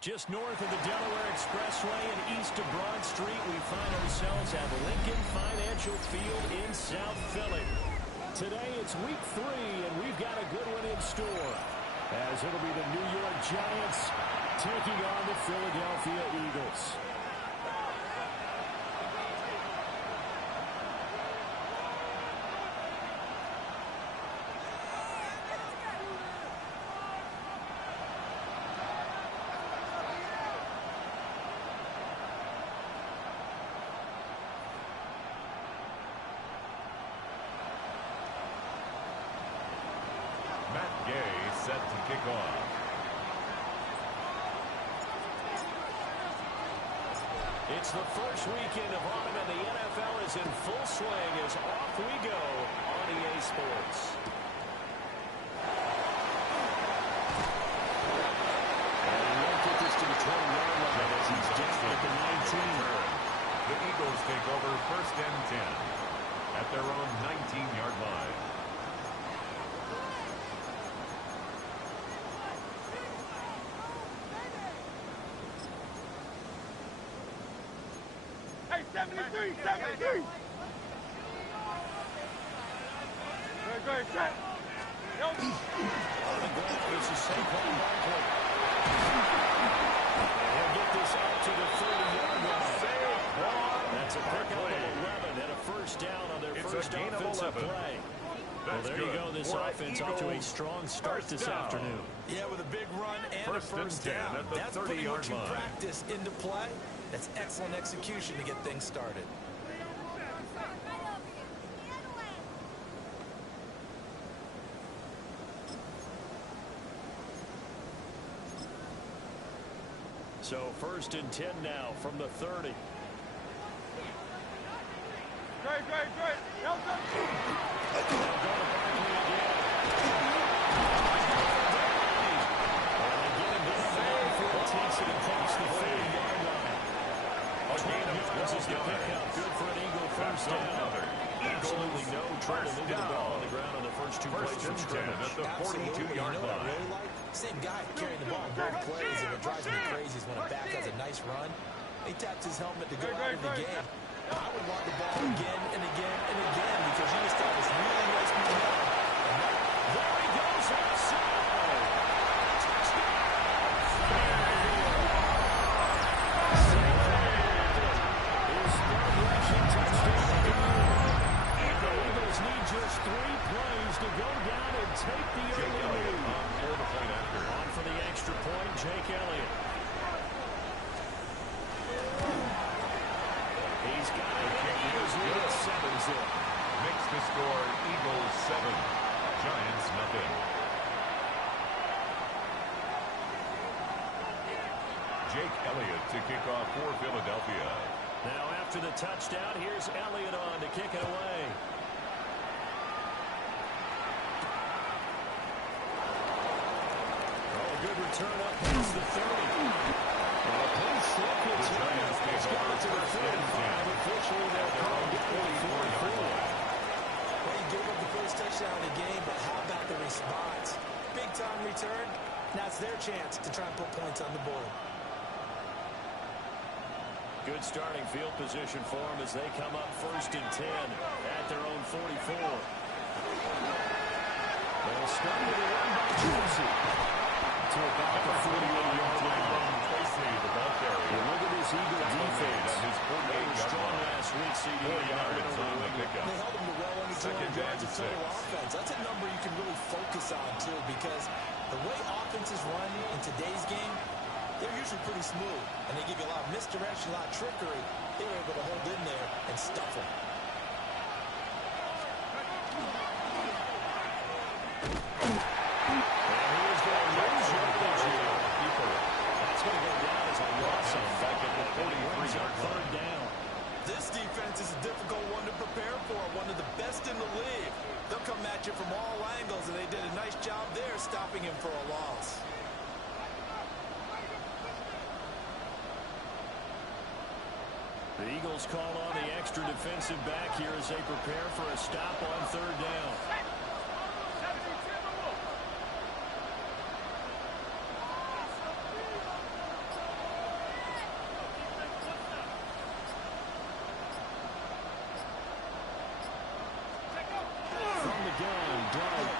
Just north of the Delaware Expressway and east of Broad Street, we find ourselves at Lincoln Financial Field in South Philly. Today it's week 3, and we've got a good one in store, as it'll be the New York Giants taking on the Philadelphia Eagles. Set to kick off. It's the first weekend of autumn, and the NFL is in full swing as off we go on EA Sports. And he won't get this to the 20-yard line as he's down at the 19. The Eagles take over 1st and 10 at their own 19-yard line. Off to a strong start this afternoon. Yeah, with a big run and a first down. That's putting what you practice into play. That's excellent execution to get things started. So 1st and 10 now from the 30. Great. Good for an Eagle first down. Absolutely no trouble moving the ball on the ground on the first 2 plays from scrimmage. At the 42-yard line. Same guy carrying the ball in both plays, and what drives me crazy is when a back has a nice run, he taps his helmet to go out of the game. I would want the ball again and again and again because you just have this really nice momentum. There he goes outside. Just 3 plays to go down and take the early lead. On for the extra point, Jake Elliott. He's got it. Eagles lead 7-zip. Makes the score Eagles 7, Giants nothing. Jake Elliott to kick off for Philadelphia. Now after the touchdown, here's Elliott on to kick it away. Good return up past the 30. Well, a pretty slick return. It's got to the 35. Officially, they're called to 44. Well, he gave up the first touchdown of the game, but how about the response? Big-time return. Now it's their chance to try and put points on the board. Good starting field position for them as they come up 1st and 10 at their own 44. They'll start with a run by Chelsea. To about the 48-yard line. Tracy, the ball carrier. And look at this Eagle defense. They were strong last week, CD. 4 yards on the pickup. They held them to well under 200 yards of total offense. That's a number you can really focus on, too, because the way offenses run in today's game, they're usually pretty smooth, and they give you a lot of misdirection, a lot of trickery. They were able to hold in there and stuff them. Is a difficult one to prepare for, one of the best in the league. They'll come at you from all angles, and they did a nice job there stopping him for a loss. The Eagles call on the extra defensive back here as they prepare for a stop on 3rd down. the gun. Dart.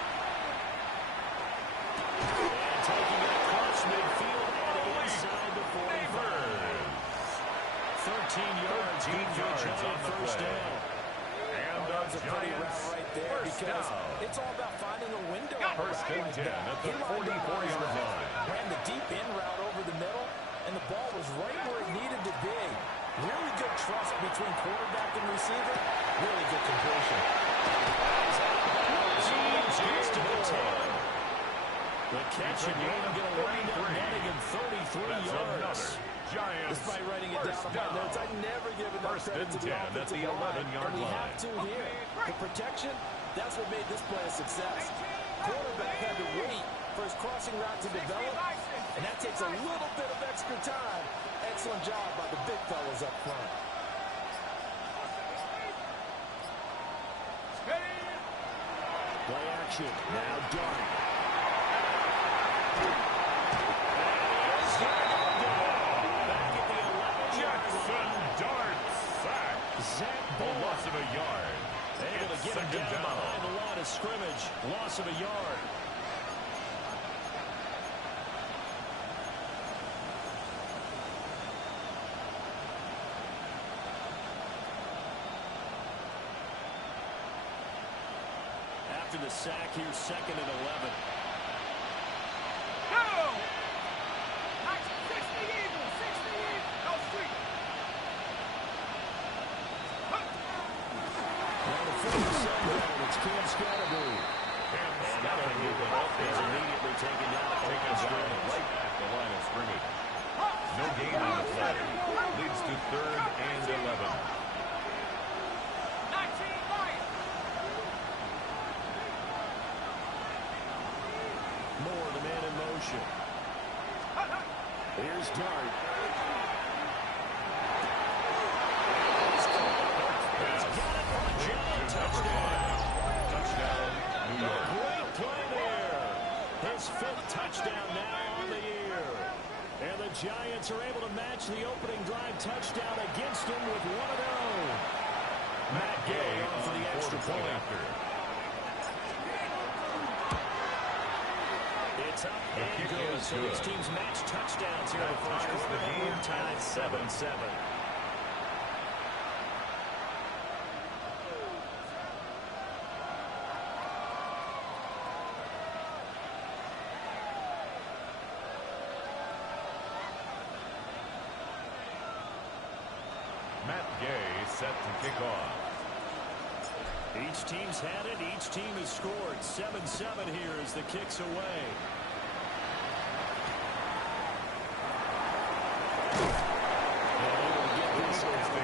And taking it across midfield and inside the 45. 13 yards. On the first down. And that's a pretty route right there because it's all about finding a window. First and 10 at the 44-yard line. Ran the deep in route over the middle, and the ball was right where it needed to be. Really good trust between quarterback and receiver. Really good completion. The catch and run going to wind up netting him 33 yards. Despite writing it down on my notes, I never give enough credit to the offensive line, and we have to here. The protection, that's what made this play a success. Quarterback had to wait for his crossing route to develop, and that takes a little bit of extra time. Excellent job by the big fellas up front. Play action. Now Dart. A loss of a yard. Able to get him down behind the line of scrimmage. Loss of a yard. After the sack here, 2nd and 11. Go! 60 Eagles, 60 Eagles. No street. It's Cam Scatterbury. And nothing new with offense immediately taken down. Taken down right at the line of scrimmage. No gain on the play. Leads to 3rd and 11. 19 Lions. More the man in motion. Here's Dart. Touchdown, New York. Great play there. His 5th touchdown now on the year. And the Giants are able to match the opening drive touchdown against him with one of their own. Matt Gay on for the extra point. After. It's up and good. So these teams match touchdowns here in the first quarter. The game tied 7-7. Matt Gay set to kick off. Each team's had it. Each team has scored. 7-7 here as the kick's away.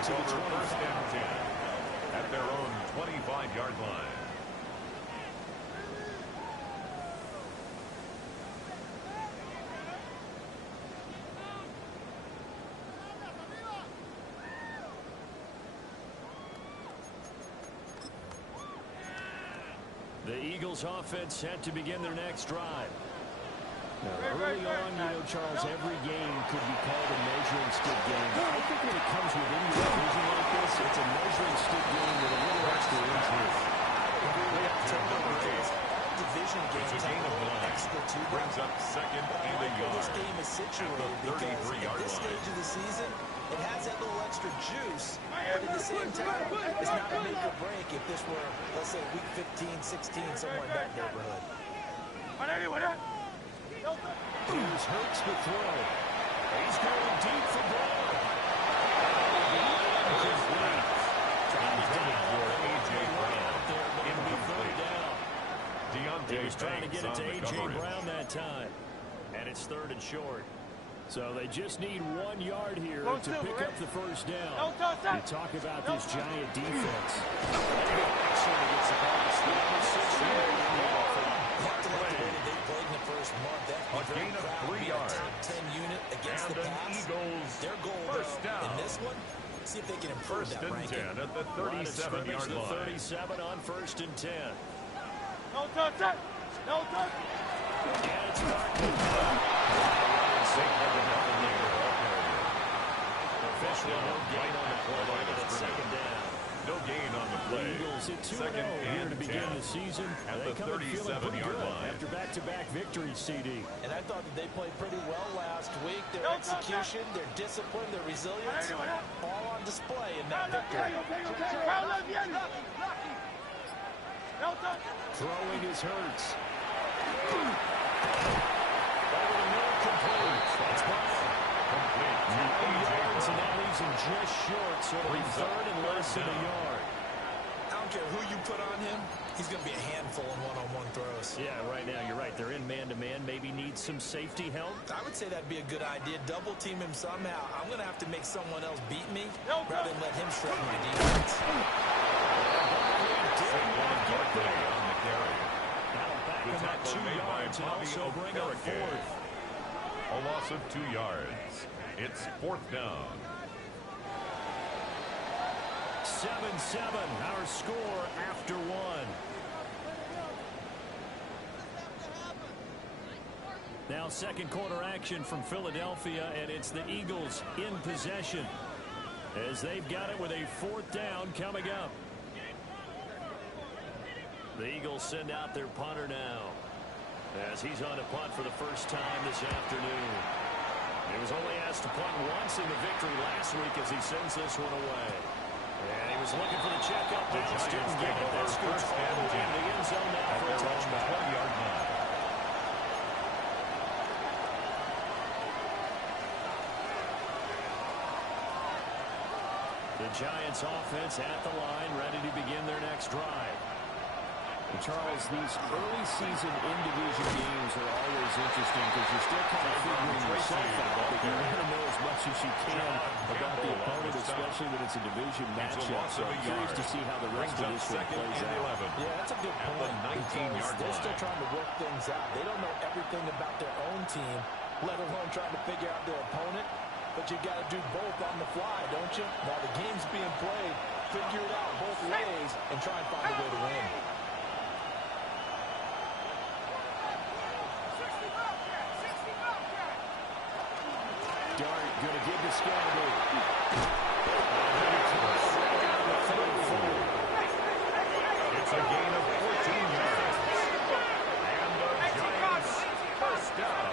Take over 1st and 10 at their own 25-yard line. The Eagles offense set to begin their next drive. Now, early on, Charles, every game could be called a measuring stick game. But I think when it comes within your division like this, it's a measuring stick game with a little extra intrigue. Division games It's a gain of 9. extra to them. Brings up 2nd and a yard. This game is situated at the 33-yard this line. stage of the season, it has that little extra juice, but at the same time, it's not a make or break if this were, let's say, week 15, 16, somewhere in that neighborhood. Here's Hurts to throw. He's going deep for Brown. Trying to get it for A.J. Brown. Incomplete. He was trying to get it to A.J. coverage. Brown that time. And it's 3rd and short. So they just need 1 yard here to pick up the first down. You talk about this Giant defense. A gain of 3 yards. Top 10 unit against And the an pass. Eagles Their goal first though, down. in this one, see if they can improve 1st that and ranking. 10 at the 37-yard The line. 37 on 1st and 10. No touch it. No touch. And it's Barkley. Officially no gain on the play, but it's 2nd down. No gain on the play. Eagles at 2-0 Second here and to begin 10. the season. At They the come in feeling pretty 37-yard good line. after back-to-back victories, CD. And I thought that they played pretty well last week. Their execution, their discipline, their resilience, all on display in that victory. Throwing is Hurts. Over the middle, complete. That's Brown. Complete. 9 yards, and that leaves him just short, so it'll be third and less than a yard. I don't care who you put on him, he's going to be a handful in one-on-one throws. Yeah, right now, you're right. They're in man-to-man. Maybe needs some safety help. I would say that'd be a good idea. Double team him somehow. I'm going to have to make someone else beat me rather than let him shred my defense. Barkley on the carry. That'll back him up 2 yards and also bring up fourth. A loss of 2 yards. It's fourth down. 7-7, our score after one. Now second quarter action from Philadelphia, and it's the Eagles in possession as they've got it with a fourth down coming up. The Eagles send out their punter now as he's on a punt for the first time this afternoon. He was only asked to punt once in the victory last week as he sends this one away. And he was looking for the checkup bounce, didn't get it. That scoots all the way into the end zone now for a touchdown. 20-yard line. The Giants offense at the line, ready to begin their next drive. And Charles, these early season in-division games are always interesting because you're still kind of figuring yourself out, but you want to know as much as you can about the opponent, especially when it's a division matchup. So I'm curious to see how the rest of this one plays out. Yeah, that's a good point. 19-yard They're still line. trying to work things out. They don't know everything about their own team, let alone trying to figure out their opponent. But you got to do both on the fly, don't you? While the game's being played, figure it out both ways and try and find a way to win. Dart going to give to Scalaboo. It's a gain of 14 yards. And the Giants first down.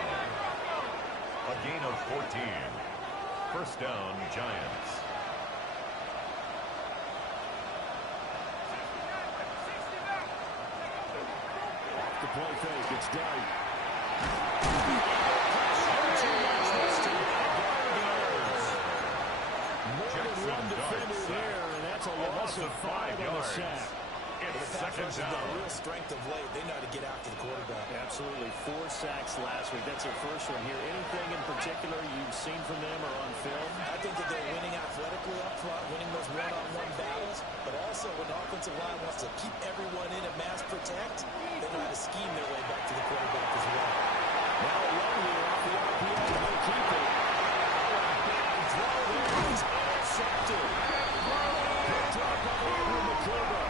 A gain of 14. First down, Giants. Off the play fake, it's Dart. One defender there, and that's a loss of 5 on the sack. It's second The down. real strength of late, they know how to get after the quarterback. Absolutely. 4 sacks last week. That's their first one here. Anything in particular you've seen from them or on film? I think that they're winning athletically up front, winning those one-on-one battles, but also when the offensive line wants to keep everyone in and mass protect, they know how to scheme their way back to the quarterback as well. Now a run here off the RPO. They'll keep it. Big throw there. It's intercepted. Picked up by Andrew McClure.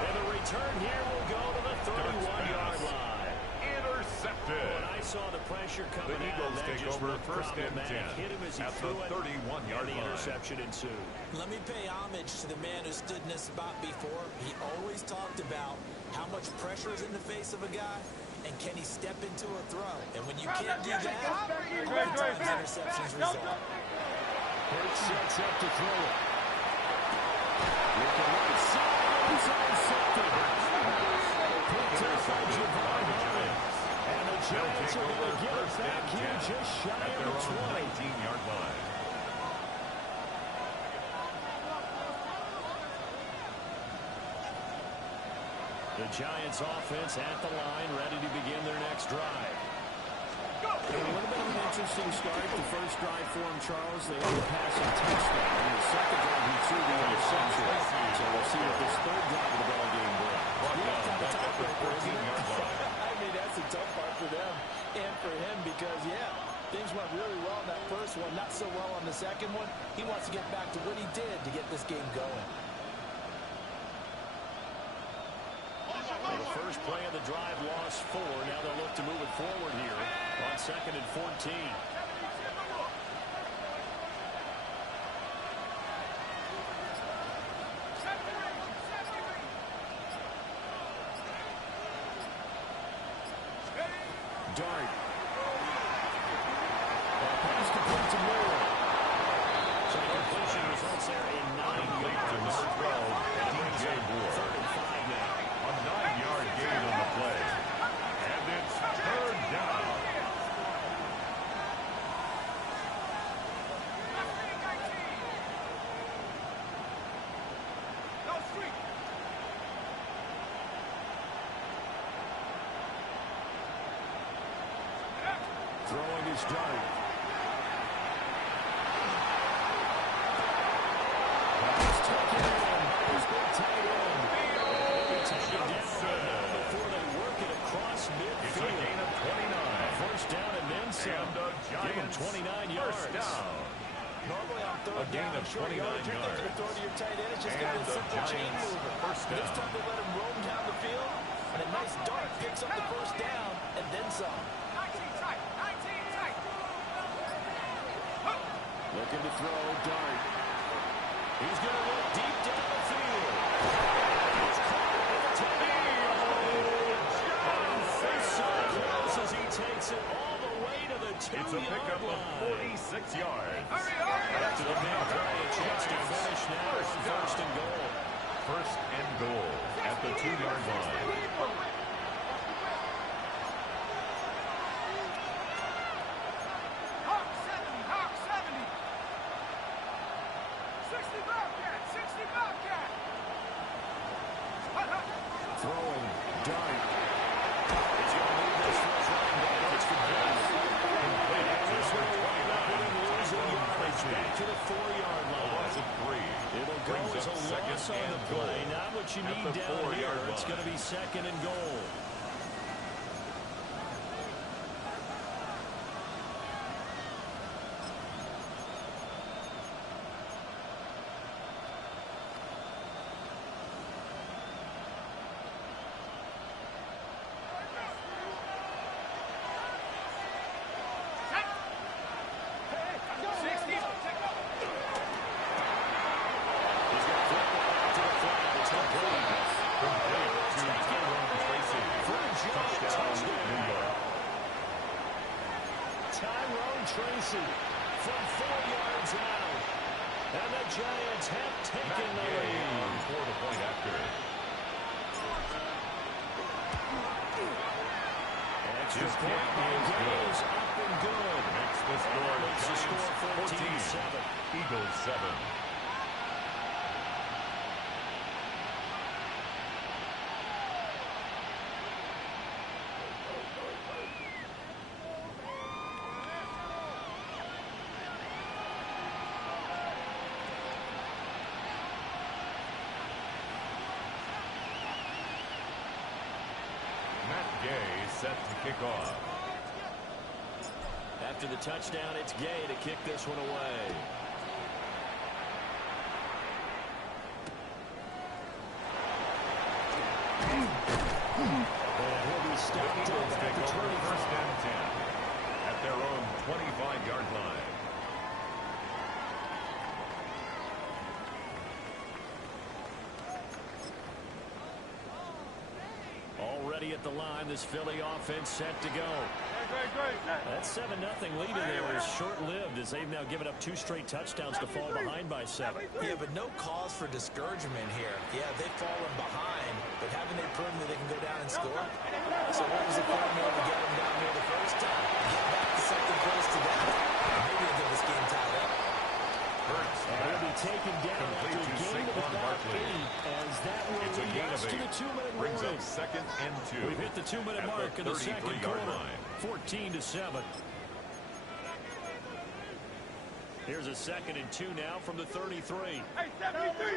And the return here will go to the 31-yard line. Intercepted. When I saw the pressure The coming out, Eagles that take just over looked first and problematic. 10 Hit him as he at threw the it, 31-yard and the line. interception ensued. Let me pay homage to the man who stood in this spot before. He always talked about how much pressure is in the face of a guy, and can he step into a throw? And when you can't do that, a lot of times interceptions result. Hurts sets up to throw it. With the right side, it's intercepted. Picked up by Javon Holland. And the Giants are going to get it back here just shy of the 20. 19-yard line. The Giants offense at the line, ready to begin their next drive. And a little bit of an interesting start. The first drive for him, Charles, they had a passing touchdown. In the second drive, he threw the interception. So we'll see what this third drive of the ball game brings. I mean, that's the tough part for them and for him because, yeah, things went really well in that first one, not so well on the second one. He wants to get back to what he did to get this game going. Well, the first play of the drive lost 4. Now they'll look to move it forward here on 2nd and 14. Dart. Pass complete to Moore. So the completion results there in 9 yards. And it brings up 3rd and 5 now. A 9-yard gain on the play. And it's 3rd down. Throwing his Dart. He's taken in. He's been tight end. Taken down before they work it across midfield. It's a gain of 29. First down and then some. Give him 29 yards. First down. Normally on 3rd A gain down, of sure, 29 you're going to throw to your tight end. It's just going to be a simple chain mover. First down. This time they let him roam down the field, and a nice dart picks up the first down, and then some. 19 tight. 19 tight. Looking to throw, Dart. He's going to look deep down the field. He's caught at the tail. And so close as he takes it all the way to the 2-yard line. It's a pickup of 46 yards. After the big play, a chance to finish now. First and goal. First and goal at the 2-yard line. Hawk 70. Hawk 70. 60 Bobcat. 60 Bobcat. Throwing, Dart. He's going to move this for his running back. It's complete. And this one will not be losing yardage. Back to the 4-yard line. Loss of 3. It'll go as a loss on the play. Not what you need down here. It's going to be 2nd and goal. Tracy from 4 yards out. And the Giants have taken the lead. For the point after. Extra point by Gay is up and good. Makes the score. Makes the score 14-7. Eagles 7. Set to kick off. After the touchdown, it's Gay to kick this one away. And he'll be stopped up at the 21st and 10 at their own 25-yard line. Already at the line, this Philly offense set to go. That 7-0 lead in there is short-lived as they've now given up 2 straight touchdowns to fall behind by 7. Yeah, but no cause for discouragement here. Yeah, they've fallen behind, but haven't they proven that they can go down and score? So what was the formula to get them down here the first time? Get back to something close to that. Maybe they'll get this game tied up. And he'll be taken down after a gain of about 8 as that will lead us to the 2-minute brings warning. up 2nd and 2. We've hit the 2-minute mark in the second quarter. 14-7. Here's a 2nd and 2 now from the 33. Hey, 73.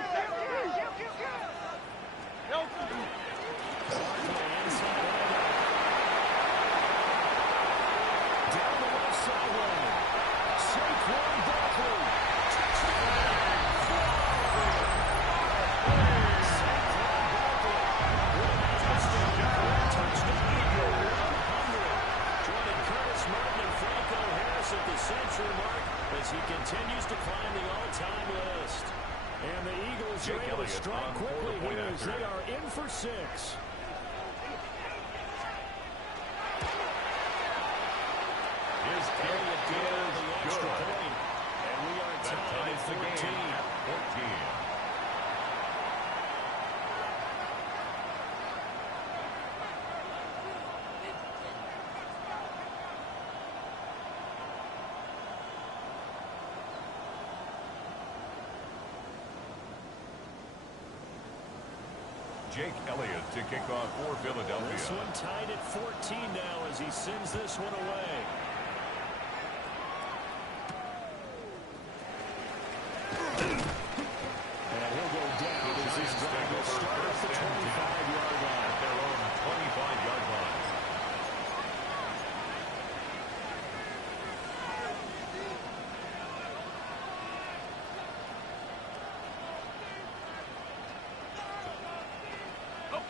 Down the left sideline. Saquon Barkley. At the century mark as he continues to climb the all-time list. And the Eagles are able to strike quickly here as they are in for 6. Jake Elliott to kick off for Philadelphia. This one tied at 14 now as he sends this one away. And he'll go down as this drive will start at the 25-yard line. At their own 25-yard line.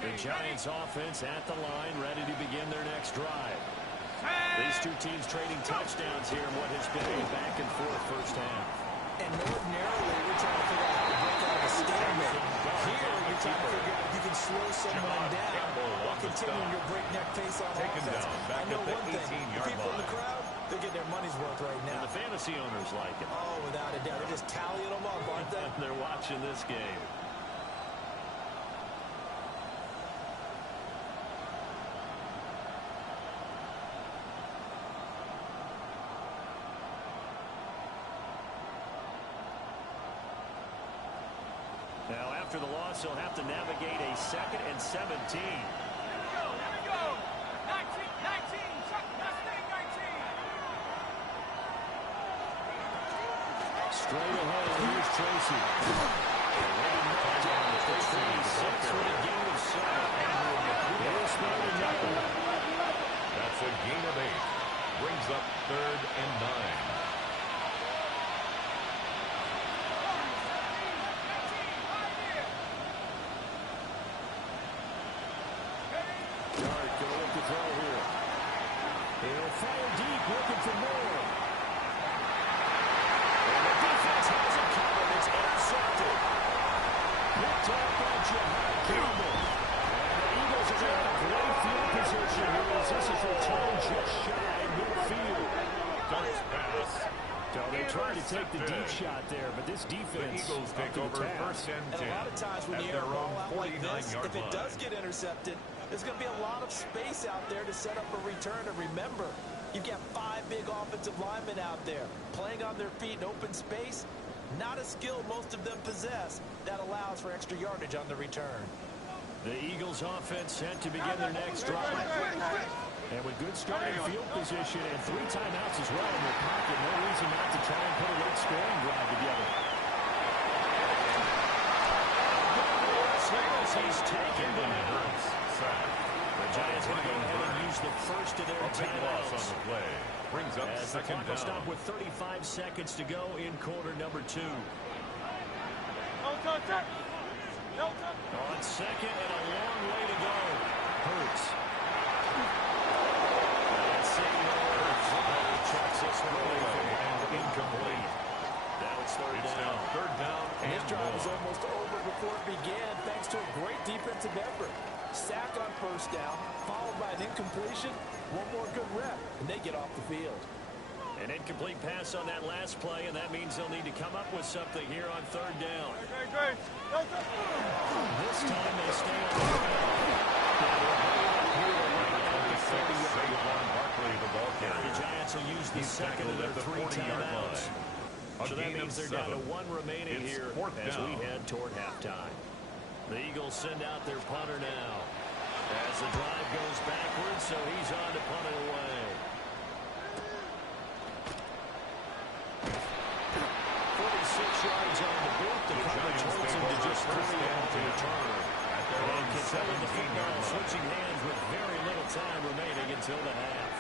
The Giants offense at the line, ready to begin their next drive. These two teams trading touchdowns here in what has been a back-and-forth first half. And ordinarily, we're trying to figure out how to break out of a stalemate. Here, you're trying to figure out if you can slow someone down while continuing your breakneck pace on offense. I know one thing, the people in the crowd, they're getting their money's worth right now. And the fantasy owners like it. Oh, without a doubt. They're just tallying them up, aren't they? They're watching this game. Now, after the loss, he'll have to navigate a 2nd and 17. Here we go. 19, 19. That's 19. Straight ahead, here's Tracy. Down to 36 with a gain of 7. That's a gain of 8. Brings up 3rd and 9. He'll fire deep, looking for more. And the defense has it covered. It's intercepted. Picked up by Jahad Campbell. And the Eagles are in a great field position here as this is returned just shy midfield. Darts pass. So they tried to take the deep shot there, but this The defense Eagles take over 1st and 10. And a lot of times when at you air a their ball own out like this, 49-yard if it line. does get intercepted, there's going to be a lot of space out there to set up a return. And remember, you've got 5 big offensive linemen out there playing on their feet in open space. Not a skill most of them possess that allows for extra yardage on the return. The Eagles offense set to begin their next drive. And with good starting field position and 3 timeouts as well in their pocket, no reason not to try and put a late scoring drive together. He's taken by Hurts. The Giants going to go ahead and use the first of their timeouts. On the play. Brings up As the 2nd clock will down. stop with 35 seconds to go in quarter number 2. No touch. No touch. On 2nd and a long way to go. Hurts. Checks this one away and incomplete. Now it's 3rd down. 3rd down. And this drive more. was almost over before it began thanks to a great defensive effort. Sack on 1st down, followed by an incompletion. One more good rep, and they get off the field. An incomplete pass on that last play, and that means they'll need to come up with something here on 3rd down. Great. No touch. This time they stay on the The Giants will use the 2nd of their 3 timeouts. So that means they're down to 1 remaining here as we head toward halftime. The Eagles send out their punter now. As the drive goes backwards, so he's on to punt it away. 46 yards on the boot. The coverage holds him to just 3 on the return. And controlling the football, switching hands with very little time remaining until the half.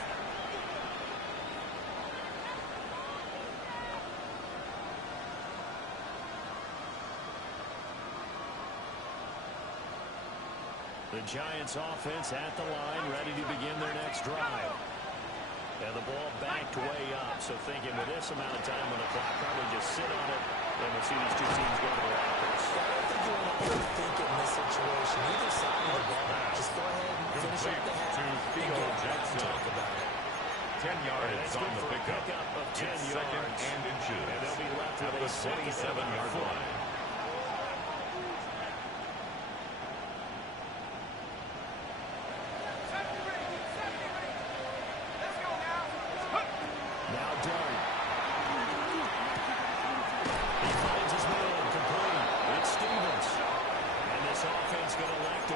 The Giants offense at the line, ready to begin their next drive. And the ball backed way up, so thinking with this amount of time on the clock, probably just sit on it, and we'll see these two teams go to the Raptors. I don't think you want to overthink it in this situation. Either side of the ball, just go ahead and finish up the half and get back and talk about it. 10 yards on the pickup. Of 10 It's yards. 2nd and inches. And they'll be left at with the a 27-yard line. Let's go now. Now Dart. He finds his man complete. It's Stevens. And this offense going to elect to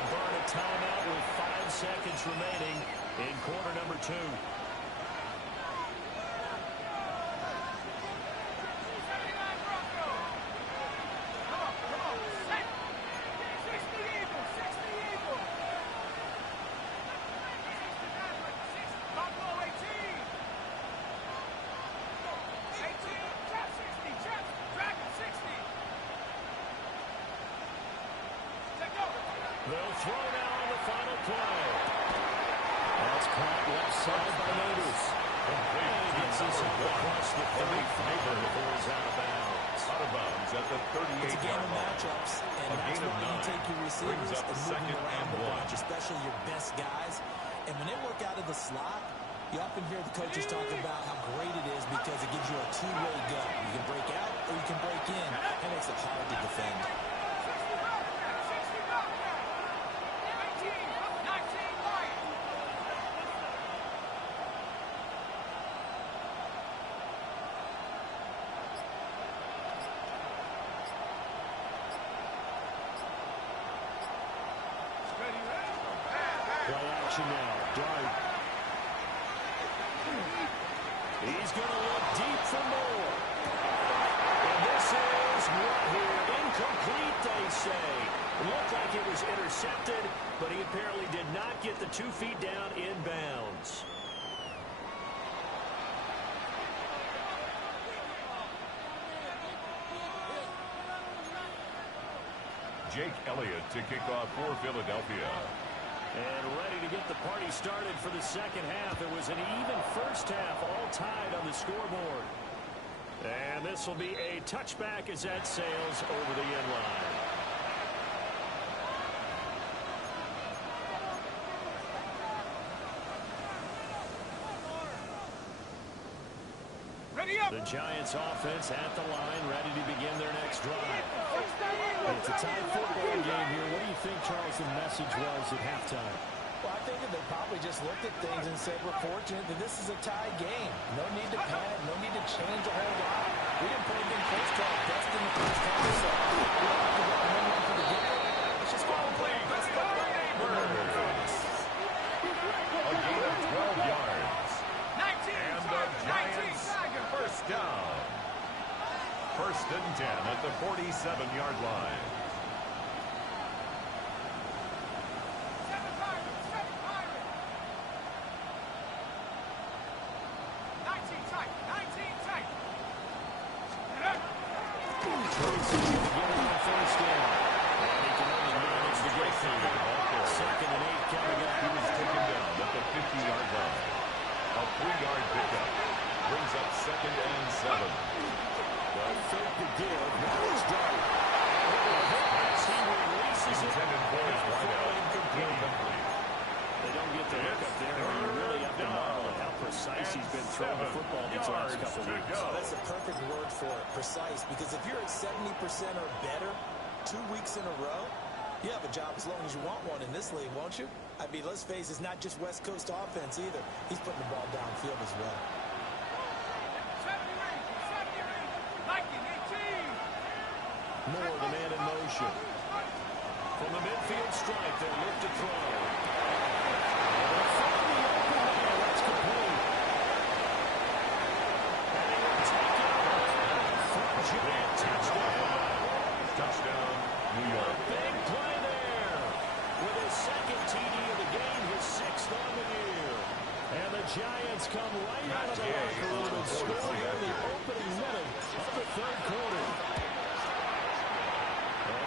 seconds remaining in quarter number 2. They'll throw now on the final play. That's caught left side by Neighbors. And he gets this across the 35 before he's out of bounds. Out of bounds at the 38-yard line. It's a game of matchups, and that's why you take your receivers and move them around the bunch, especially your best guys. And when they work out of the slot, you often hear the coaches talk about how great it is because it gives you a two-way go. You can break out or you can break in. That makes it hard to defend. Play action now. Dart. He's going to look deep for more. And this is what here. Incomplete, they say. Looked like it was intercepted, but he apparently did not get the 2 feet down in bounds. Jake Elliott to kick off for Philadelphia. And ready to get the party started for the second half. It was an even first half, all tied on the scoreboard. And this will be a touchback as that sails over the end line. Ready up. The Giants offense at the line, ready to begin their next drive. It's a tied football game here. What do you think, Charles, the message was at halftime? Well, I think that they probably just looked at things and said, we're fortunate that this is a tie game. No need to panic. No need to change a whole lot. We didn't put anything close to our best in the first half, so we don't have to go one for the game. Let's just go and play our best football. A gain of 12 yards. 19. And the Giants first down. First and 10 at the 47-yard line. Second and 8 coming up. He was taken down at the 50-yard line. A 3-yard pickup brings up second and 7. Well, fake to give. Now it's done. He releases it. Intended for his wideout. Incomplete. They don't get the look up there. You really have to marvel at how precise he's been throwing the football these last couple of weeks. Oh, that's the perfect word for it, precise, because if you're at 70% or better 2 weeks in a row, you have a job as long as you want one in this league, won't you? I mean, let's face it, it's not just West Coast offense either. He's putting the ball downfield as well. Moore, the man in motion. From the midfield stripe, they'll look to throw. They'll find the open man. That's complete. And he will take it for a giant touchdown. Touchdown, New York. A big play there. With his second TD of the game, his 6th on the year. And the Giants come right out of the locker room and score in the opening minute of the third quarter.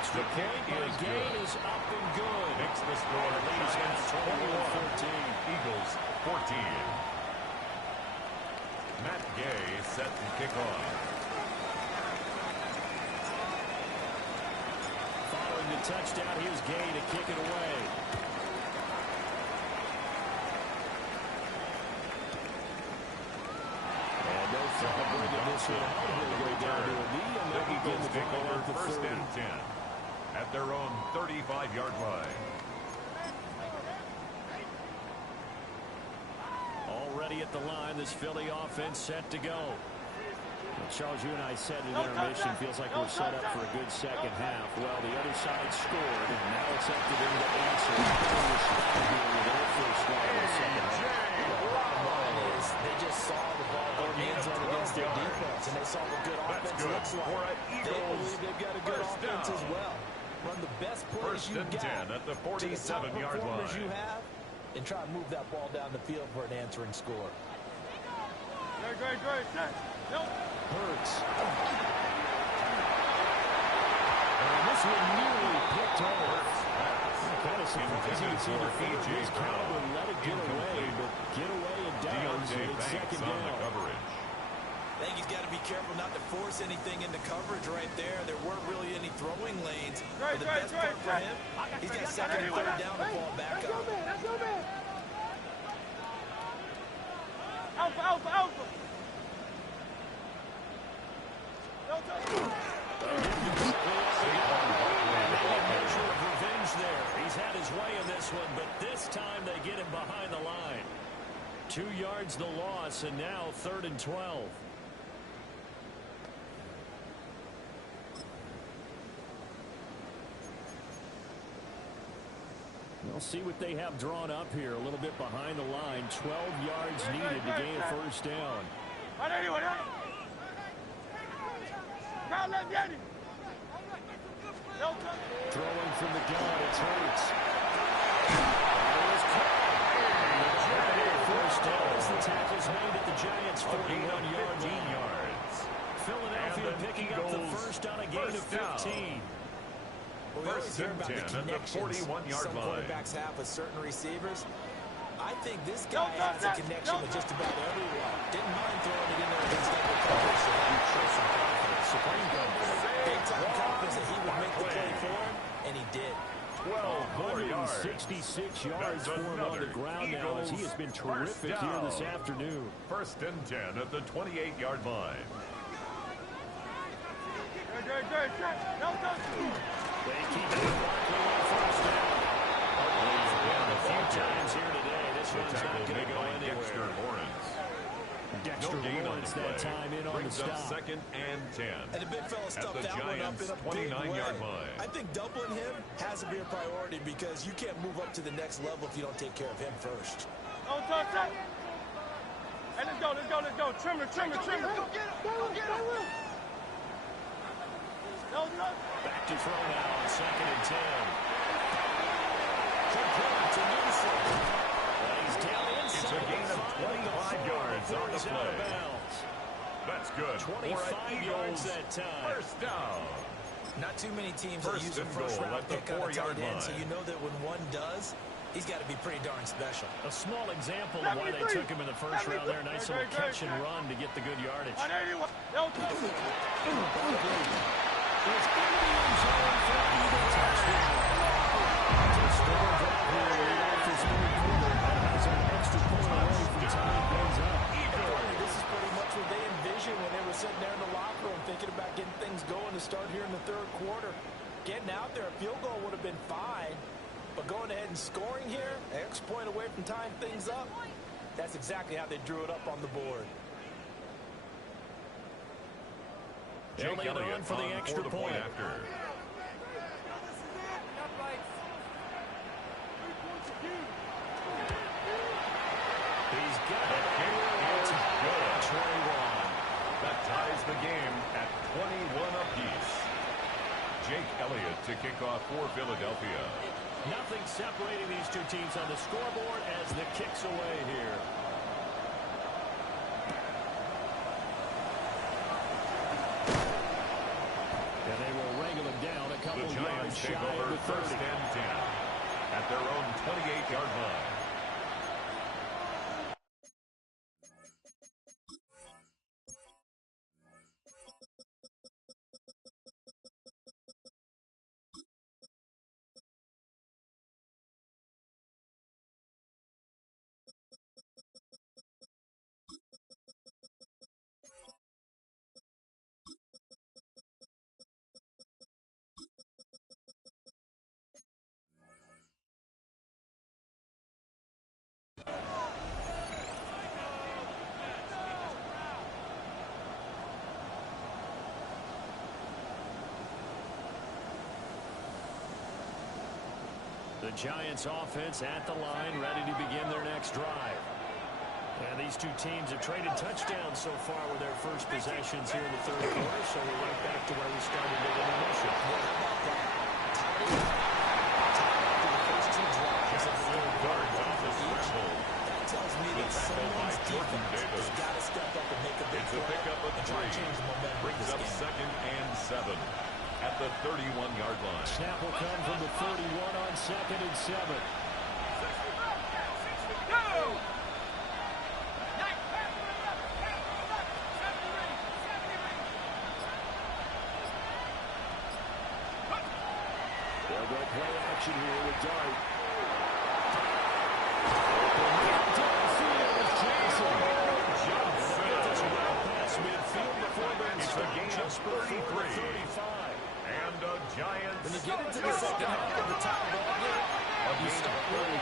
Extra point by Gay is up and good. Makes the score. Giants 21-14. Eagles 14. Matt Gay set to kick off. Following the touchdown, here's Gay to kick it away. And no trouble bringing this one out here. Go down to a knee, and they'll begin the Take ball over at the first 30. and 10 at their own 35-yard line. Already at the line, this Philly offense set to go. Charles, you and I said in intermission, feels like we're set up for a good second half. Well, the other side scored, and now it's up to them to answer. They just saw the ball go in the end zone against their defense, and they saw what good offense looks like. They believe they've got a good offense as well. Run the best plays you've got at the to the top 47-yard performers line. you have, and try to move that ball down the field for an answering score. Great. Set. Hurts. And this one nearly picked off. Kind of surprising to see the field his caliber let it get away, but get away it does, and it's second down. I think he's got to be careful not to force anything into coverage right there. There weren't really any throwing lanes. But the best part for him, he's got second and third down to fall back on. That's your man. Alpha. Revenge there. He's had his way in this one, but this time they get him behind the line. 2 yards the loss, and now 3rd and 12. We'll see what they have drawn up here. A little bit behind the line. 12 yards needed to gain a first down. Throwing from the gun, it's Hurts. First down as the tackle's made at the Giants' 41-yard line. Philadelphia picking up the first on a gain of 15. Well, we always hear about the connections some quarterbacks have with certain receivers. I think this guy has a connection with just about everyone. Didn't mind throwing it in there against double coverage. So that shows some confidence. Supreme confidence. Big-time confidence that he would make the play for him, and he did. 166 yards for him on the ground now as he has been terrific here this afternoon. 1st and 10 at the 28-yard line. They keep it blocking on first down. He's been a few times here today. This one's not going to go anywhere. Dexter Lawrence that time in on the stop. 2nd and 10. And the big fella stuffed that one up in a big way. I think doubling him has to be a priority because you can't move up to the next level if you don't take care of him first. Don't touch that. Hey, let's go. Trimmer. Go get him. Back to throw now on 2nd and 10. To Newsom. He's down inside. It's a gain of 25 yards on the play. That's good. 25 yards that time. First down. Not too many teams that use a first-round pick on a tight end, so you know that when one does, he's got to be pretty darn special. A small example of why they took him in the first round there. Nice little catch and run to get the good yardage. It's into the end zone for either touchdown. To start off here in the office quarter, has an extra point away from tying things up. This is pretty much what they envisioned when they were sitting there in the locker room thinking about getting things going to start here in the 3rd quarter. Getting out there, a field goal would have been fine, but going ahead and scoring here, an extra point away from tying things up, that's exactly how they drew it up on the board. They'll leave it on for the extra point. After. He's got it. It's good. 21. That ties the game at 21 apiece. Jake Elliott to kick off for Philadelphia. Nothing separating these two teams on the scoreboard as the kick's away here. And they will wrangle him down a couple yards shy of the 30. 1st and 10 at their own 28-yard line. The Giants offense at the line, ready to begin their next drive. And these two teams have traded touchdowns so far with their first possessions here in the third quarter, so we're right back to where we started with intermission. Well, how about that? Tied after the first two drives of the third quarter, one for each. That tells me that someone's defense has got to step up and make a big play and try to change the momentum. Brings up 2nd and 7 at the 31-yard line. Snap will come from the 31 on 2nd and 7. Go! They'll go play action here with Dart. It's a gain of 33. And the Giants. When you get into the second half of the top ball game, you start really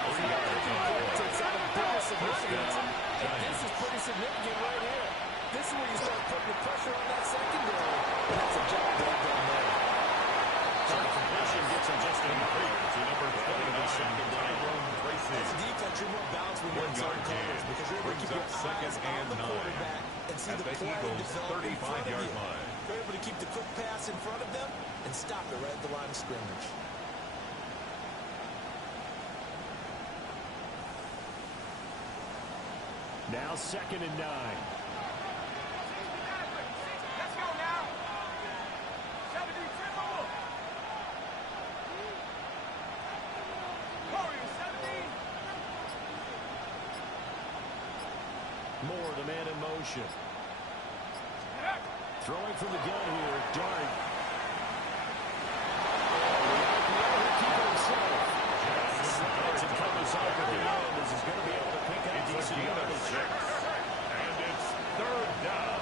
takes out a bigger significance. And this is pretty significant right here. This is where you start putting the pressure on that secondary. And that's a job well done there. So the completion gets him just in the field to number 20, Tyrone Tracy. As a defense, you're more balanced when you're in certain covers because you're able to keep your eyes on the quarterback and see the play develop in front of you. You're able to keep the quick pass in front of them and stop it right at the line of scrimmage. Now 2nd and 9. Let's go now. 70 triple. Warriors 17. Moore, the man in motion. Throwing from the gun here, Dart. Keep it himself. Slides and covers up at the end. This is going to be able to pick up decent yardage. And it's 3rd down.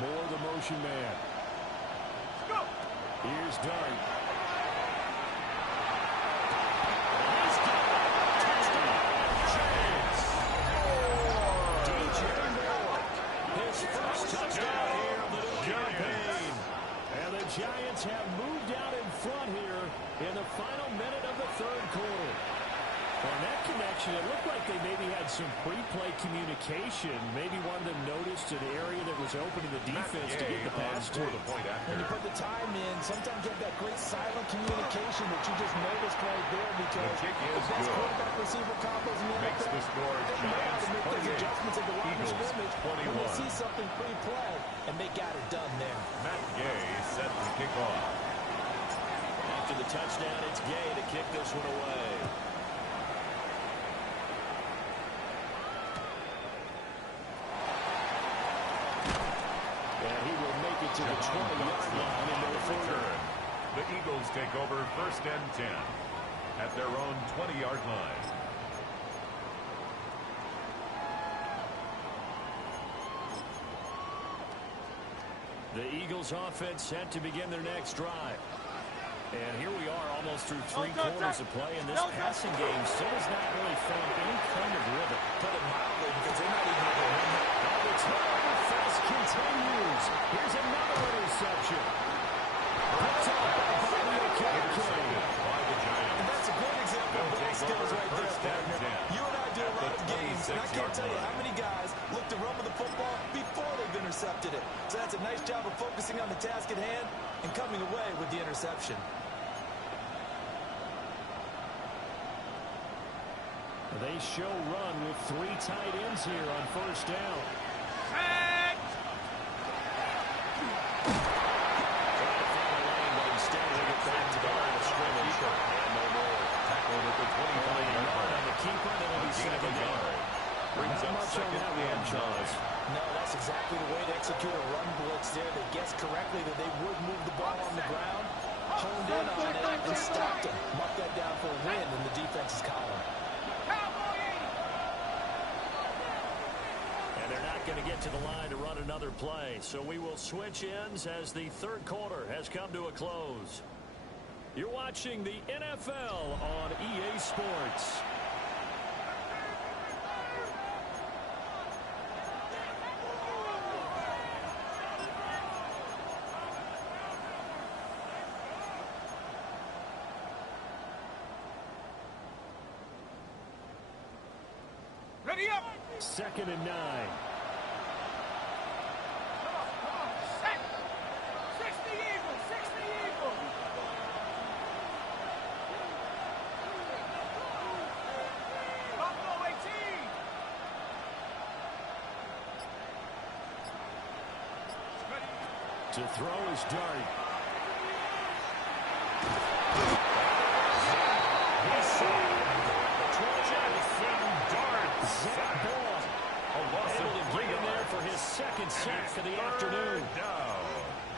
Moore, the motion man. Here's Dart. He's got it. Touchdown. Giants. DJ Moore. His first touchdown here of the new campaign. And the Giants have moved out in front here in the final minute of the third quarter. On that connection, it looked like they maybe had some pre-play communication. Maybe one of them noticed an area that was open to the defense to get the pass to. When you put the time in, sometimes you have that great silent communication that you just noticed right there because the kick is best good. quarterback receiver combos in the Makes NFL. the score They know how to make those 28. adjustments at the line of Eagles scrimmage when 21. they see something pre-play, and they got it done there. Matt Gay set to kick off. After the touchdown, it's Gay to kick this one away. And he will make it to the 20-yard line in their return. The Eagles take over 1st and 10 at their own 20-yard line. The Eagles offense set to begin their next drive. And here we are almost through 3 quarters of play, and this passing game still has not really found any kind of rhythm. Put it mildly because they're not even able to run that. And the turnover fest continues. Here's another interception. Picked up by the KK. And that's a great example of ball skills right there, partner. You and I do a lot of games, and I can't tell you how many guys look to run with the football before they've intercepted it. So that's a nice job of focusing on the task at hand and coming away with the interception. They show run with 3 tight ends here on 1st down. Brings up 2nd and 9. No, that's exactly the way to execute a run blitz there. They guessed correctly that they would move the ball on the ground, honed in on it, and stopped them. Mark that down for a win in the defense's column. And they're not going to get to the line to run another play. So we will switch ends as the third quarter has come to a close. You're watching the NFL on EA Sports. Ready up. 2nd and 9. Come on. Set. 60 Eagles. 60 Eagles. Buffalo 18. To throw his dart. Zach Ball able to get in there for his 2nd sack of the afternoon.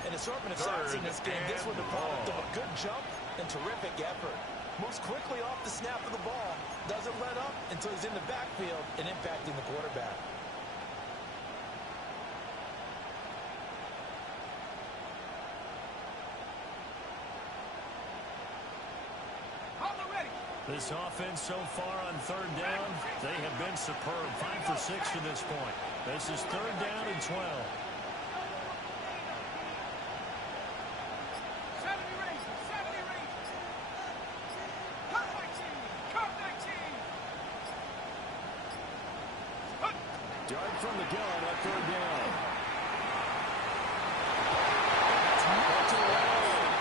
An assortment of sacks in this game. This one the product of a good jump and terrific effort. Moves quickly off the snap of the ball. Doesn't let up until he's in the backfield and impacting the quarterback. This offense so far on 3rd down, they have been superb. 5 for 6 to this point. This is 3rd down and 12. 70 races. 70 races. Cut 19. Cut 19. Dart from the gun at 3rd down.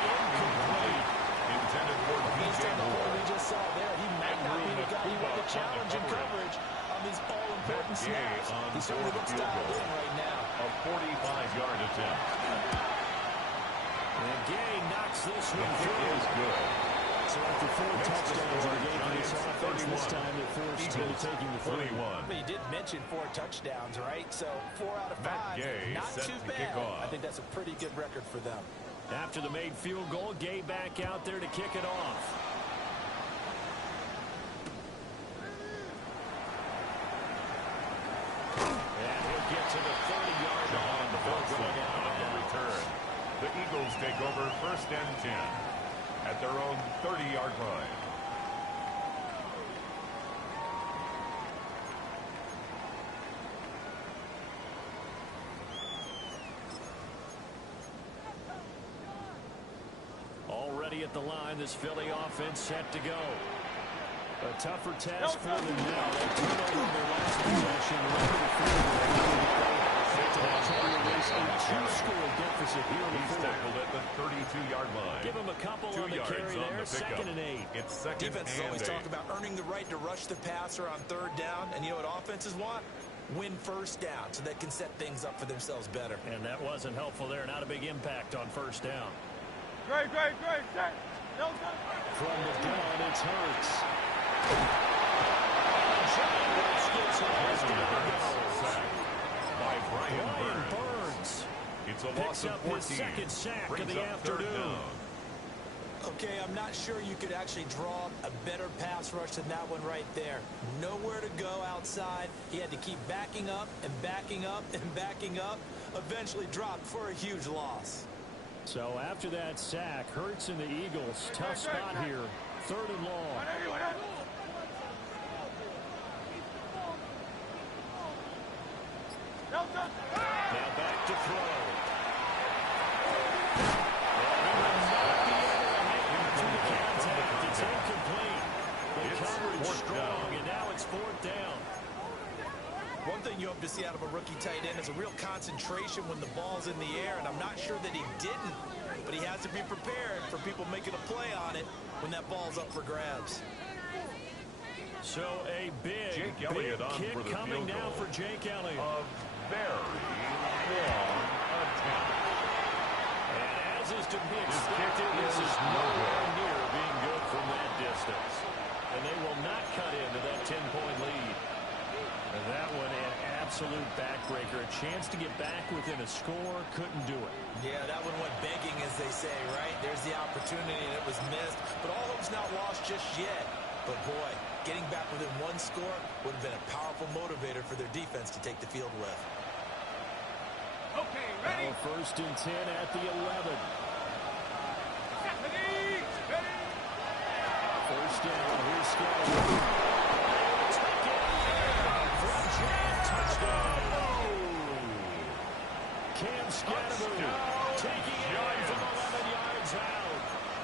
Incomplete. Intended for Based on the play we just saw there, he might not be the guy you want to challenge in coverage on these all-important snaps. He certainly looks dialed in right now. A 45-yard attempt. And Gay knocks this one It through. is good. So after 4 touchdowns in the game for this offense, this time they're forced to taking the 31. But you did mention 4 touchdowns, right? So 4 out of 5, not too bad. I think that's a pretty good record for them. After the made field goal, Gay back out there to kick it off. And he'll get to the 30-yard line. The ball going on the return. The Eagles take over 1st and 10 at their own 30-yard line. Already at the line, this Philly offense set to go. A tougher task for them now. They turnover on their last possession. Two-score deficit here in the He's fourth. tackled at the 32-yard line. Give him a couple 2 on the yards carry on there. the 2nd and 8. It's 2nd Defenses and always 8. talk about earning the right to rush the passer on 3rd down. And you know what offenses want? Win 1st down so they can set things up for themselves better. And that wasn't helpful there. Not a big impact on 1st down. Great. Set. No good. From the gun, it's Hurts. By Brian Burns. Burns It's a picks loss of up 14. his 2nd sack of Brings the up 3rd afternoon. down. Okay, I'm not sure you could actually draw a better pass rush than that one right there. Nowhere to go outside. He had to keep backing up and backing up and backing up. Eventually dropped for a huge loss. So after that sack, Hurts and the Eagles, tough spot here. 3rd and long. No good. Now back to throw. It's incomplete. The coverage strong, and now it's 4th down. One thing you hope to see out of a rookie tight end is a real concentration when the ball's in the air, and I'm not sure that he didn't, but he has to be prepared for people making a play on it when that ball's up for grabs. So a big Jake Elliott on kick for the coming field now goal. for Jake Elliott. A very long attempt. And as is to be expected, this is nowhere near being good from that distance. And they will not cut into that 10-point lead. And that one an absolute backbreaker. A chance to get back within a score, couldn't do it. Yeah, that one went begging, as they say, right? There's the opportunity, and it was missed. But all hope's not lost just yet. But, boy, getting back within 1 score would have been a powerful motivator for their defense to take the field with. Okay, ready? Now 1st and 10 at the 11. Ready? first down. Here's Scotty. Touchdown. Cam Scatterbo taking it on from 11 yards out.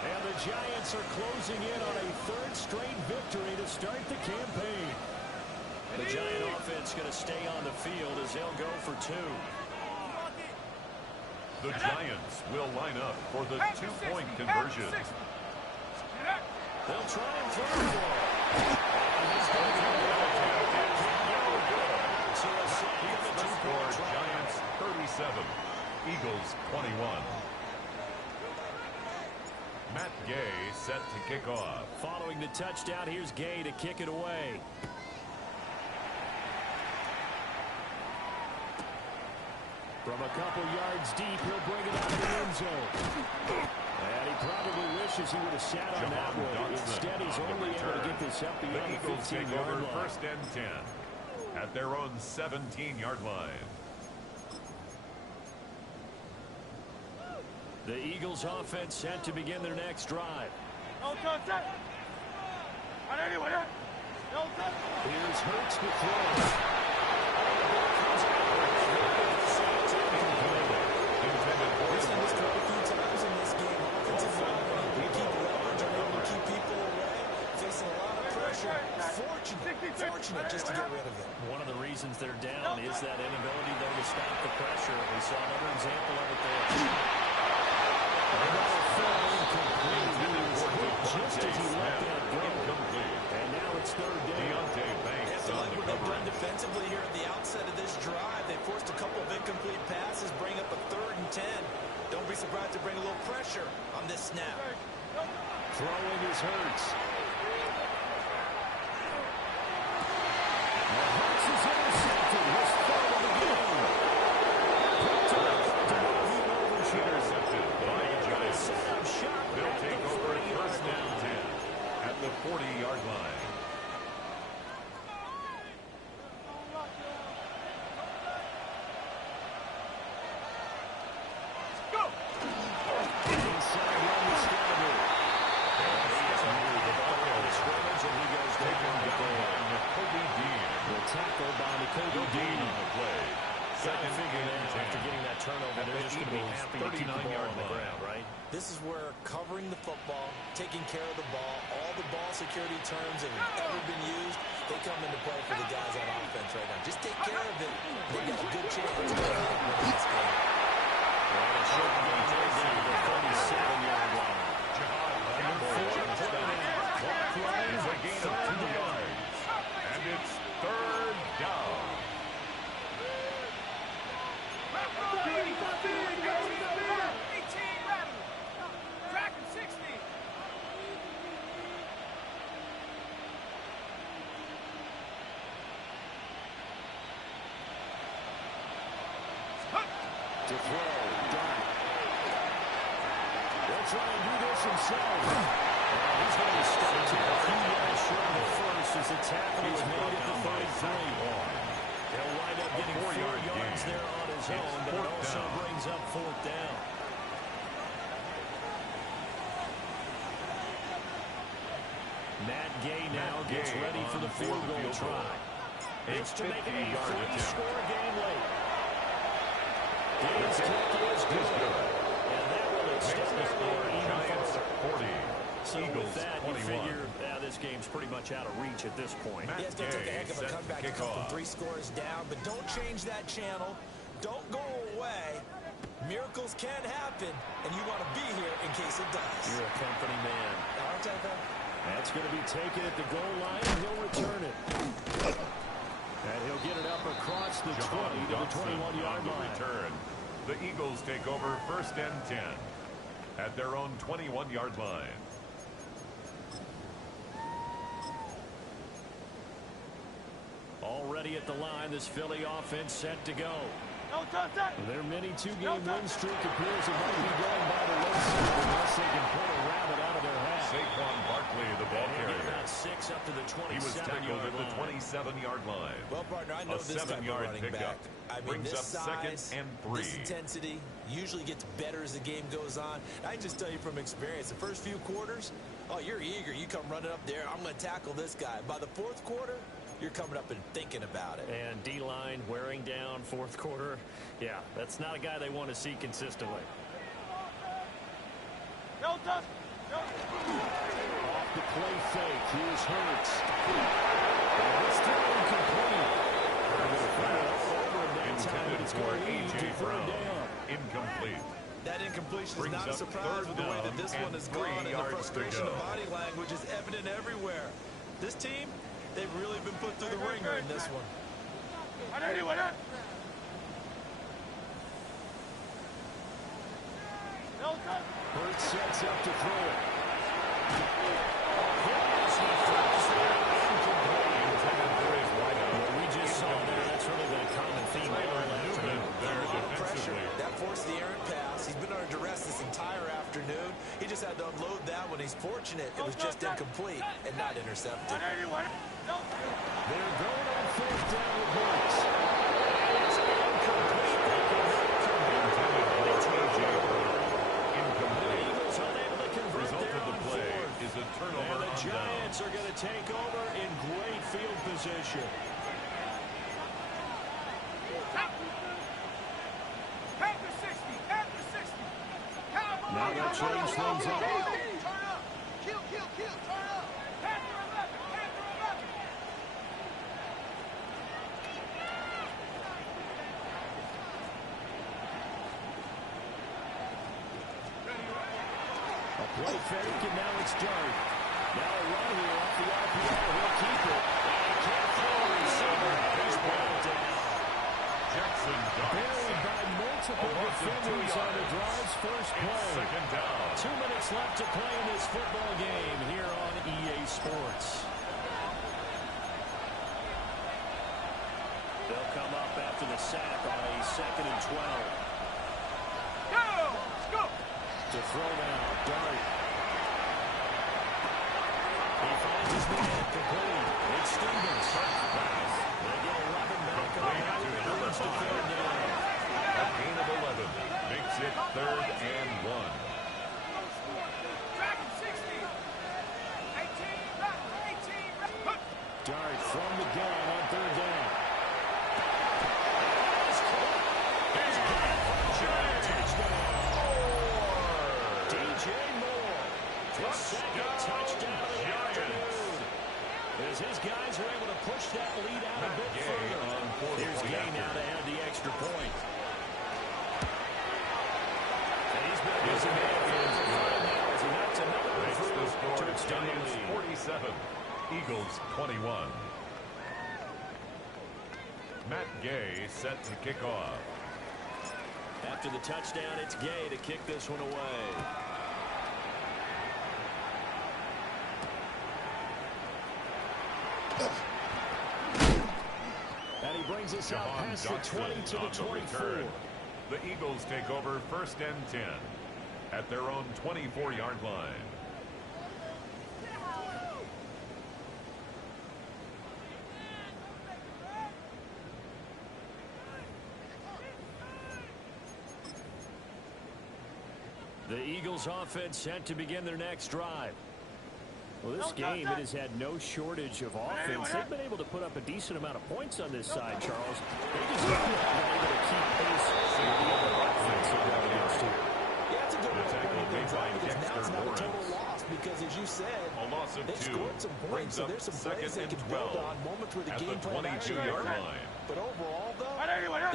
And the Giants are closing in on a third straight victory to start the campaign. The Giant offense going to stay on the field as they'll go for two. The Giants will line up for the two-point conversion. They'll try and throw the ball. Score Giants 37, Eagles 21. Matt Gay set to kick off. Following the touchdown, here's Gay to kick it away. From a couple yards deep, he'll bring it out of the end zone. And he probably wishes he would have sat on that one. Instead, he's only able to get this up beyond the 15-yard line. First and 10 at their own 17-yard line. The Eagles offense set to begin their next drive. Here's Hurts to throw. Fortunate just to get rid of it. One of the reasons they're down is that inability, though, to stop the pressure. We saw another example of it there. Just as he let that go. And now it's third down. They have to like what they've done defensively here at the outset of this drive. They forced a couple of incomplete passes, bring up a 3rd and 10. Don't be surprised to bring a little pressure on this snap. Throwing his Hurts. Intercepted by Giants. They'll take over first and 10 at the 40-yard line. Go! Inside run to Scatterbo. And he goes down to Kobe Dean. the tackle by Kobe Dean on the play. Second figure there after getting that turnover. They're just going to be happy to keep the ball on the ground, right? This is where covering the football, taking care of the ball, all the ball security terms that have ever been used, they come into play for the guys on offense right now. Just take care of it. They got a good chance to win this game. And it should be taken down to the 37-yard line. Is a gain of 2 yards. And it's third down. To throw, done. They'll try and do this himself. He's going to be stuck to a few yards short of the first as the tackle is made at the 33. He'll wind up getting 4 yards there on his own, but it also brings up 4th down. Matt Gay now gets ready for the field goal try. It's to make it a 3-score game late. Gay's kick is good. And that will extend the score even further. So with that, you figure this game's pretty much out of reach at this point. He has to take a heck of a comeback to come from 3 scores down, but don't change that channel. Don't go away. Miracles can happen, and you want to be here in case it does. You're a company man. Aren't I, though? That's going to be taken at the goal line, and he'll return it. And he'll get it up across the 20 to the 21-yard line. Return. The Eagles take over first and 10 at their own 21-yard line. Already at the line, this Philly offense set to go. No touch that. Their mini 2-game win streak appears it might be going by the wayside unless they can pull a rabbit out of their hat. Saquon Barkley, the ball carrier. About 6 up to the He was tackled at the 27-yard line. Well, partner, I know this type of running back. I mean, Brings this up second size, and 3. this intensity usually gets better as the game goes on. I can just tell you from experience, the first few quarters, oh, you're eager. You come running up there, I'm going to tackle this guy. By the fourth quarter, you're coming up and thinking about it. And D-line wearing down fourth quarter. Yeah, that's not a guy they want to see consistently. No, Dust. No. Off the play fake. Here's Hurts. This time incomplete. Intended for A.J. Brown. Incomplete. That incompletion is Brings not a up surprise with the way that this third one has down and gone, and 3 the yards to frustration go. of body language is evident everywhere. This team, they've really been put through the ringer in this one. Hurts sets up to throw it. What we just saw there, that's really been a common theme all afternoon. Pressure. That forced the errant pass. He's been under duress this entire afternoon. He just had to unload that when he's fortunate. It was just incomplete and not intercepted. They're going on fourth down with Hurts. It's incomplete. The Eagles unable to convert there on fourth. Is a turnover. And the Giants are going to take over in great field position. Now they'll change things up. A play fake, and now it's Dart. Now a run here off the RPO. He'll keep it. And can't throw a receiver. He's brought down. Jackson Buried by multiple defenders on the drive's first play. Second down. 2 minutes left to play in this football game here on EA Sports. They'll come up after the sack on a 2nd and 12. To throw now, Dart. He finds his man complete. It's Stevens. They get 11 back on the Browns to third down. A gain of 11 makes it 3rd and 1. Dart from the gun on 3rd down. DJ Moore. His second touchdown of the afternoon. As his guys are able to push that lead out a bit further. Here's Gay now to add the extra point. And he's been busy man now as he knocks another one through to extend the lead. 47, Eagles 21. Matt Gay set to kick off. After the touchdown, it's Gay to kick this one away. And he brings us out past the 20 to the 24. The Eagles take over 1st and 10 at their own 24-yard line. The Eagles offense set to begin their next drive. Well, this game, it has had no shortage of offense. They've been able to put up a decent amount of points on this side, Charles. They just haven't been able to keep pace with the other offense they're going against here. Yeah, it's a good way to point things out because now it's not a total loss because, as you said, A loss of they 2 scored some points, brings so up there's some plays 2nd they and can build 12 on, moments where the at game the plan actually 22-yard worked. line. But overall, though,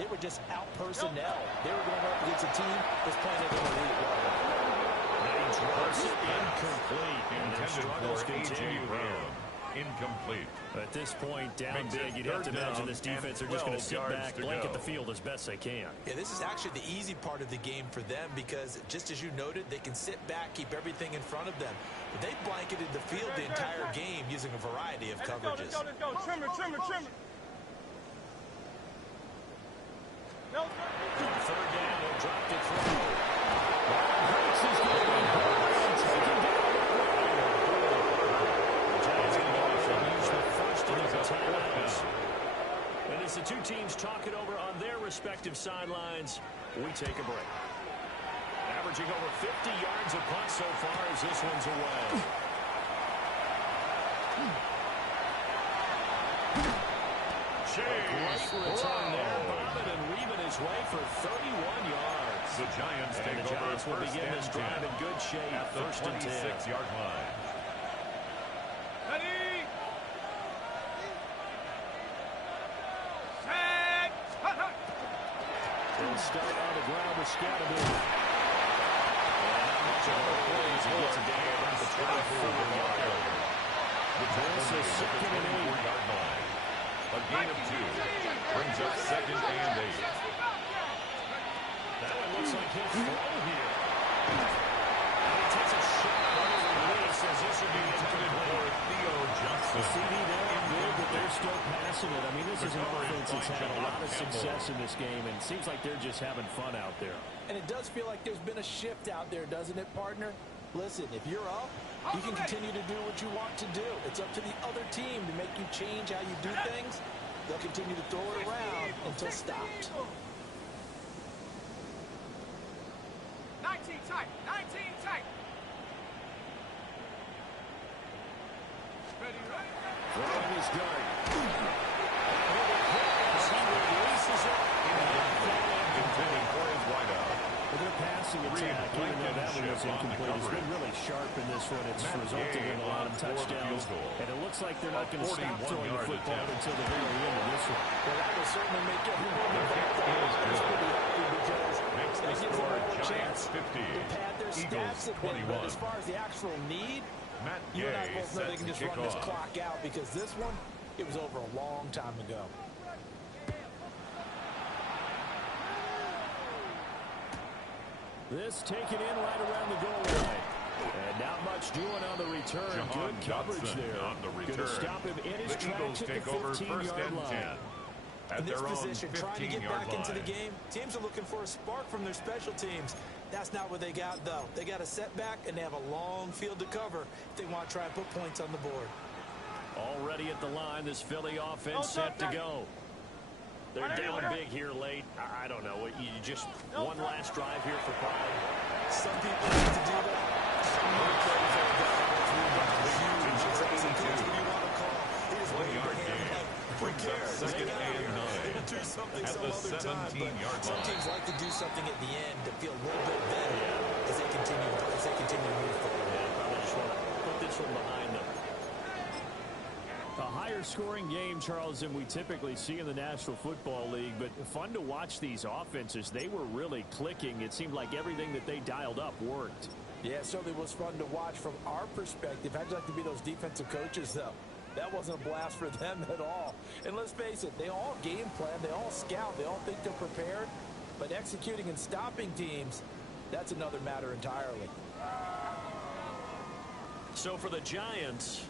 they were just out personnel. They were going up against a team that's playing at an elite level. Drops it incomplete. And their struggles continue here. Incomplete. At this point, down Makes it big, you'd have to 3rd imagine down this defense are and just going to 12 sit yards back, to blanket go. the field as best they can. Yeah, this is actually the easy part of the game for them because, just as you noted, they can sit back, keep everything in front of them. But they blanketed the field the entire game using a variety of coverages. Let's go. Trimmer. No, On 3rd down, they'll drop to throw. Hurts is going to be taken down. The Giants going to go ahead and use two teams talking over on their respective sidelines. We take a break. Averaging over 50 yards a punt so far as this one's away. Great return there, bobbing and weaving his way for 31 yards. The Giants take over. Giants will begin this drive in good shape at the 26-yard line. Ready? Set. They'll start on the ground with Scatterby. Not much of a play as he gets it down around the 24-yard line. The Giants is second and 8-yard line. A gain of 2 brings up 2nd and 8. That one looks like he'll throw here. And he takes a shot on the release as this will be intended for Theo Johnson. the CD there. Good, but they're still passing it. I mean, this is an offense that's had a lot of success in this game, and it seems like they're just having fun out there. And it does feel like there's been a shift out there, doesn't it, partner? Listen, if you're up, you can continue to do what you want to do. It's up to the other team to make you change how you do things. They'll continue to throw it around until stopped. 19 tight. 19 tight. Ready, ready. Throwing his dart. He releases it. Intended for his wideout. With their passing attack, even though that one was incomplete, it's been really sharp in this one. It's resulted in a lot of touchdowns, and it looks like they're not going to stop throwing the football until the very end of this one. Well, that will certainly make everyone involved pretty happy because Makes the it gives them score a Giants chance 50, to pad their Eagles stats a bit. 21. But as far as the actual need, Matt you and I Gay both know they sets can just kick run this off. clock out because this one, it was over a long time ago. This taken in right around the goal line. And not much doing on the return. Jahan Good coverage Dotson there. on the Going to return. stop him in his The tracks Eagles at take the over 15-yard 1st and line. 10. At In this their own position, trying to get 15-yard back into the line. game, teams are looking for a spark from their special teams. That's not what they got, though. They got a setback, and they have a long field to cover if they want to try and put points on the board. Already at the line, this Philly offense set to go. They're down big here late. I don't know. You just one last drive here for pride. Some people need to do that. Some other players are huge. It's what do you want to call? He just waved a hand like, who cares? 2nd and 9. They'll do something At some the other time. 17-yard But some line. teams like to do something at the end to feel a little bit better as they continue to move forward. Yeah, probably just want to put this one behind them. A higher scoring game, Charles, than we typically see in the National Football League, but fun to watch these offenses. They were really clicking. It seemed like everything that they dialed up worked. Yeah, it certainly was fun to watch from our perspective. How'd you like to be those defensive coaches, though? That wasn't a blast for them at all. And let's face it, they all game plan, they all scout, they all think they're prepared. But executing and stopping teams, that's another matter entirely. So for the Giants,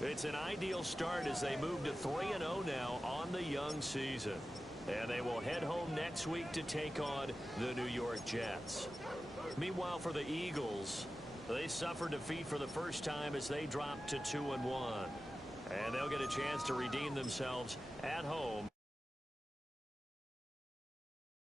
it's an ideal start as they move to 3-0 now on the young season. And they will head home next week to take on the New York Jets. Meanwhile, for the Eagles, they suffered defeat for the first time as they dropped to 2-1. And they'll get a chance to redeem themselves at home.